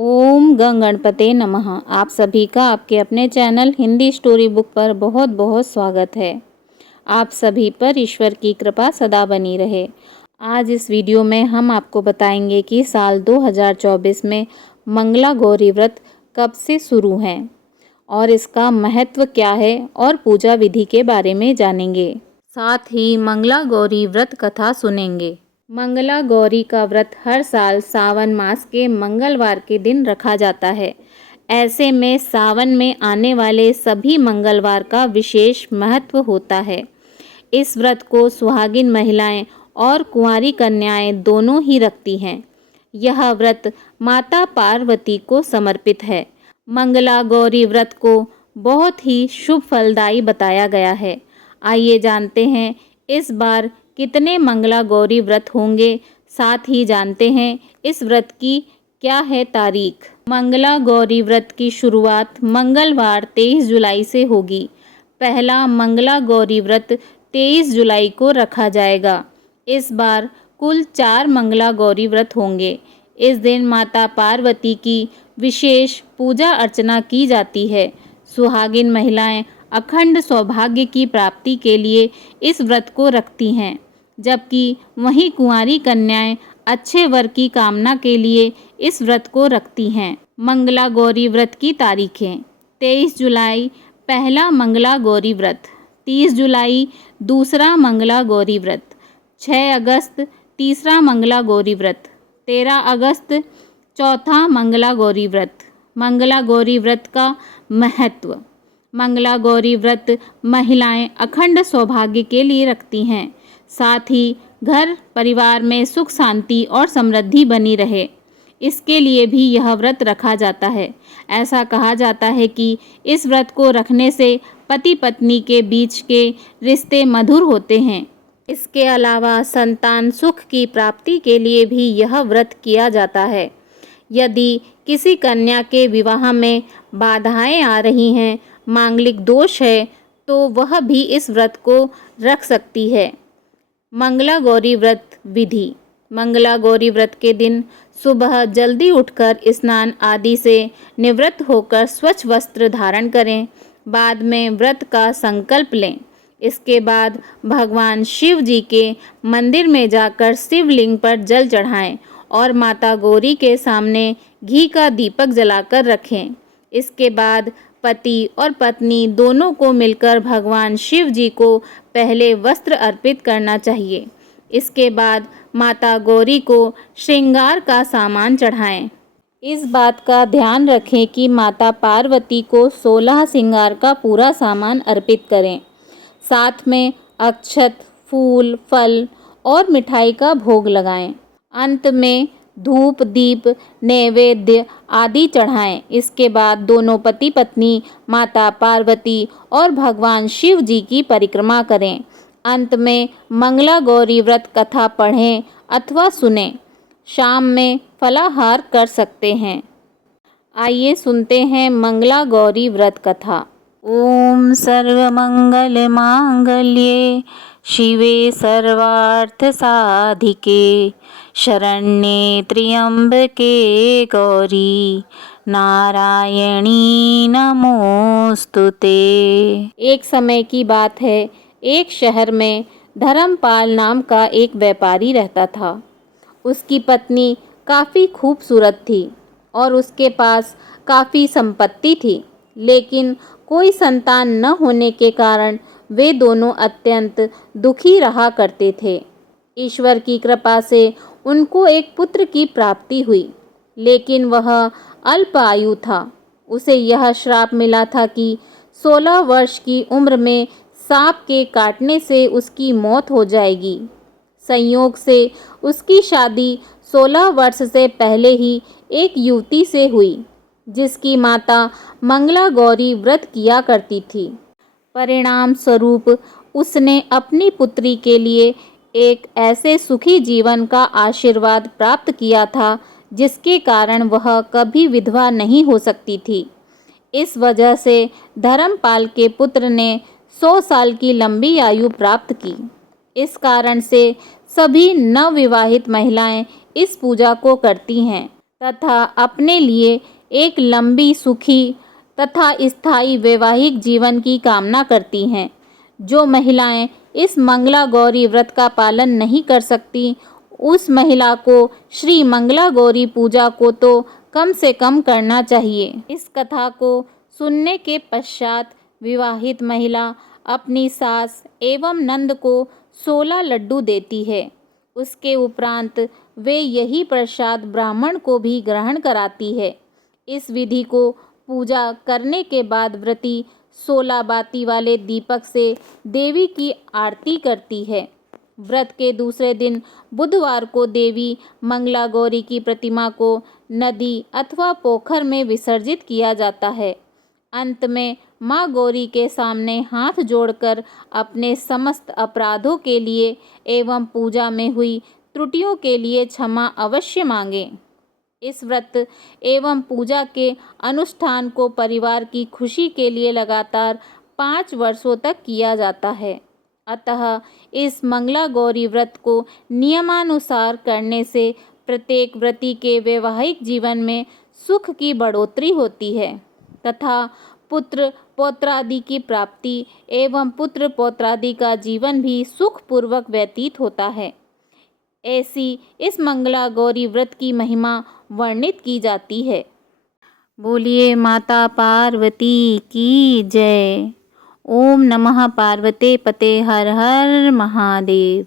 ओम गं गणपते नमः। आप सभी का आपके अपने चैनल हिंदी स्टोरी बुक पर बहुत बहुत स्वागत है। आप सभी पर ईश्वर की कृपा सदा बनी रहे। आज इस वीडियो में हम आपको बताएंगे कि साल 2024 में मंगला गौरी व्रत कब से शुरू है और इसका महत्व क्या है और पूजा विधि के बारे में जानेंगे। साथ ही मंगला गौरी व्रत कथा सुनेंगे। मंगला गौरी का व्रत हर साल सावन मास के मंगलवार के दिन रखा जाता है। ऐसे में सावन में आने वाले सभी मंगलवार का विशेष महत्व होता है। इस व्रत को सुहागिन महिलाएं और कुंवारी कन्याएं दोनों ही रखती हैं। यह व्रत माता पार्वती को समर्पित है। मंगला गौरी व्रत को बहुत ही शुभ फलदायी बताया गया है। आइए जानते हैं इस बार कितने मंगला गौरी व्रत होंगे, साथ ही जानते हैं इस व्रत की क्या है तारीख। मंगला गौरी व्रत की शुरुआत मंगलवार 23 जुलाई से होगी। पहला मंगला गौरी व्रत 23 जुलाई को रखा जाएगा। इस बार कुल 4 मंगला गौरी व्रत होंगे। इस दिन माता पार्वती की विशेष पूजा अर्चना की जाती है। सुहागिन महिलाएं अखंड सौभाग्य की प्राप्ति के लिए इस व्रत को रखती हैं, जबकि वहीं कुंवारी कन्याएं अच्छे वर की कामना के लिए इस व्रत को रखती हैं। मंगला गौरी व्रत की तारीखें: 23 जुलाई पहला मंगला गौरी व्रत, 30 जुलाई दूसरा मंगला गौरी व्रत, 6 अगस्त तीसरा मंगला गौरी व्रत, 13 अगस्त चौथा मंगला गौरी व्रत। मंगला गौरी व्रत का महत्व: मंगला गौरी व्रत महिलाएं अखंड सौभाग्य के लिए रखती हैं। साथ ही घर परिवार में सुख शांति और समृद्धि बनी रहे, इसके लिए भी यह व्रत रखा जाता है। ऐसा कहा जाता है कि इस व्रत को रखने से पति पत्नी के बीच के रिश्ते मधुर होते हैं। इसके अलावा संतान सुख की प्राप्ति के लिए भी यह व्रत किया जाता है। यदि किसी कन्या के विवाह में बाधाएं आ रही हैं, मांगलिक दोष है, तो वह भी इस व्रत को रख सकती है। मंगला गौरी व्रत विधि: मंगला गौरी व्रत के दिन सुबह जल्दी उठकर स्नान आदि से निवृत्त होकर स्वच्छ वस्त्र धारण करें। बाद में व्रत का संकल्प लें। इसके बाद भगवान शिव जी के मंदिर में जाकर शिवलिंग पर जल चढ़ाएं और माता गौरी के सामने घी का दीपक जलाकर रखें। इसके बाद पति और पत्नी दोनों को मिलकर भगवान शिव जी को पहले वस्त्र अर्पित करना चाहिए। इसके बाद माता गौरी को श्रृंगार का सामान चढ़ाएं। इस बात का ध्यान रखें कि माता पार्वती को 16 श्रृंगार का पूरा सामान अर्पित करें। साथ में अक्षत, फूल, फल और मिठाई का भोग लगाएं। अंत में धूप, दीप, नैवेद्य आदि चढ़ाएं। इसके बाद दोनों पति पत्नी माता पार्वती और भगवान शिव जी की परिक्रमा करें। अंत में मंगला गौरी व्रत कथा पढ़ें अथवा सुनें। शाम में फलाहार कर सकते हैं। आइए सुनते हैं मंगला गौरी व्रत कथा। ओम सर्वमंगल मांगल्ये शिवे सर्वार्थ साधिके शरण्ये त्र्यंबके गौरी नारायणी नमोस्तुते। एक समय की बात है, एक शहर में धर्मपाल नाम का एक व्यापारी रहता था। उसकी पत्नी काफ़ी खूबसूरत थी और उसके पास काफ़ी संपत्ति थी, लेकिन कोई संतान न होने के कारण वे दोनों अत्यंत दुखी रहा करते थे। ईश्वर की कृपा से उनको एक पुत्र की प्राप्ति हुई, लेकिन वह अल्प आयु था। उसे यह श्राप मिला था कि 16 वर्ष की उम्र में सांप के काटने से उसकी मौत हो जाएगी। संयोग से उसकी शादी 16 वर्ष से पहले ही एक युवती से हुई, जिसकी माता मंगला गौरी व्रत किया करती थी। परिणाम स्वरूप उसने अपनी पुत्री के लिए एक ऐसे सुखी जीवन का आशीर्वाद प्राप्त किया था, जिसके कारण वह कभी विधवा नहीं हो सकती थी। इस वजह से धर्मपाल के पुत्र ने 100 साल की लंबी आयु प्राप्त की। इस कारण से सभी नवविवाहित महिलाएं इस पूजा को करती हैं। तथा अपने लिए एक लंबी, सुखी तथा स्थायी वैवाहिक जीवन की कामना करती हैं। जो महिलाएं इस मंगला गौरी व्रत का पालन नहीं कर सकती, उस महिला को श्री मंगला गौरी पूजा को तो कम से कम करना चाहिए। इस कथा को सुनने के पश्चात विवाहित महिला अपनी सास एवं नंद को 16 लड्डू देती है। उसके उपरांत वे यही प्रसाद ब्राह्मण को भी ग्रहण कराती है। इस विधि को पूजा करने के बाद व्रती 16 बाती वाले दीपक से देवी की आरती करती है। व्रत के दूसरे दिन बुधवार को देवी मंगला गौरी की प्रतिमा को नदी अथवा पोखर में विसर्जित किया जाता है। अंत में माँ गौरी के सामने हाथ जोड़कर अपने समस्त अपराधों के लिए एवं पूजा में हुई त्रुटियों के लिए क्षमा अवश्य मांगें। इस व्रत एवं पूजा के अनुष्ठान को परिवार की खुशी के लिए लगातार 5 वर्षों तक किया जाता है। अतः इस मंगला गौरी व्रत को नियमानुसार करने से प्रत्येक व्रती के वैवाहिक जीवन में सुख की बढ़ोतरी होती है तथा पुत्र पौत्रादि की प्राप्ति एवं पुत्र पौत्रादि का जीवन भी सुखपूर्वक व्यतीत होता है। ऐसी इस मंगला गौरी व्रत की महिमा वर्णित की जाती है। बोलिए माता पार्वती की जय। ओम नमः पार्वते पते हर हर महादेव।